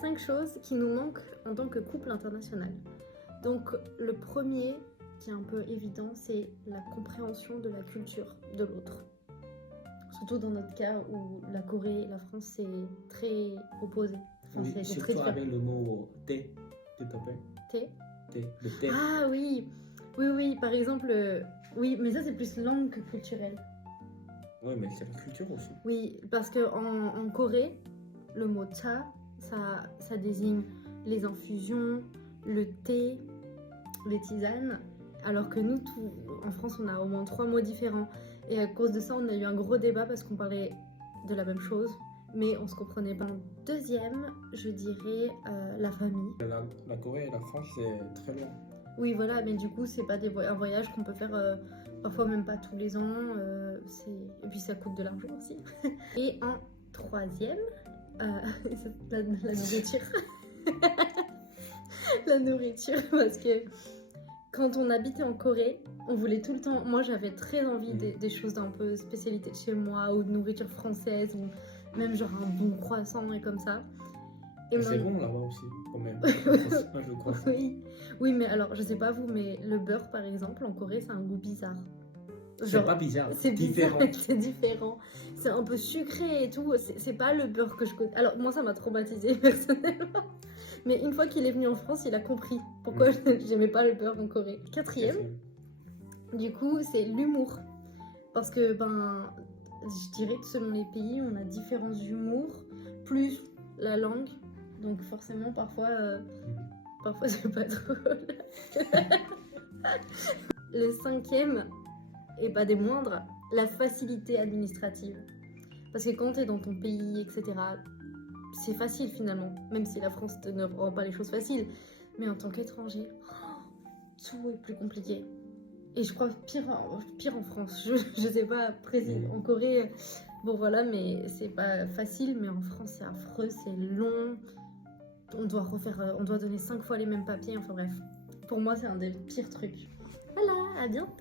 5 choses qui nous manquent en tant que couple international. Donc le premier, qui est un peu évident, c'est la compréhension de la culture de l'autre. Surtout dans notre cas où la Corée et la France, c'est très opposé. Enfin, Oui, c'est surtout très différent. avec le mot thé, tu t'appelles Thé. thé, le thé. Ah oui, oui, par exemple, oui, mais ça c'est plus langue que culturel. Oui, mais c'est la culture aussi. Oui, parce que en Corée, le mot cha, ça désigne les infusions, le thé, les tisanes, alors que nous, en France, on a au moins 3 mots différents. Et à cause de ça, on a eu un gros débat parce qu'on parlait de la même chose, mais on se comprenait pas. Deuxième, je dirais la famille. La Corée et la France, c'est très loin. Oui, voilà, mais du coup, c'est pas un voyage qu'on peut faire parfois même pas tous les ans. Et puis ça coûte de l'argent aussi. Et un troisième, la nourriture. La nourriture, parce que quand on habitait en Corée, on voulait tout le temps. Moi, j'avais très envie des choses d'un peu spécialité de chez moi ou de nourriture française ou même genre un bon croissant et comme ça. Et c'est bon là-bas aussi, quand même. Je crois. Oui, mais alors, je sais pas vous, mais le beurre, par exemple, en Corée, c'est un goût bizarre. C'est pas bizarre, c'est différent. C'est différent. C'est un peu sucré et tout. C'est pas le beurre que je connais. Alors, moi, ça m'a traumatisée personnellement. Mais une fois qu'il est venu en France, il a compris pourquoi j'aimais pas le beurre en Corée. Quatrième, du coup, c'est l'humour. Parce que, je dirais que selon les pays, on a différents humours, plus la langue. Donc forcément, parfois c'est pas drôle. Le cinquième, et pas des moindres, la facilité administrative. Parce que quand tu es dans ton pays, etc., c'est facile finalement, même si la France ne rend pas les choses faciles. Mais en tant qu'étranger, tout est plus compliqué. Et je crois pire en France. Je sais pas, en Corée, bon voilà, mais c'est pas facile. Mais en France, c'est affreux, c'est long. On doit donner 5 fois les mêmes papiers. Enfin bref, pour moi, c'est un des pires trucs. Voilà, à bientôt.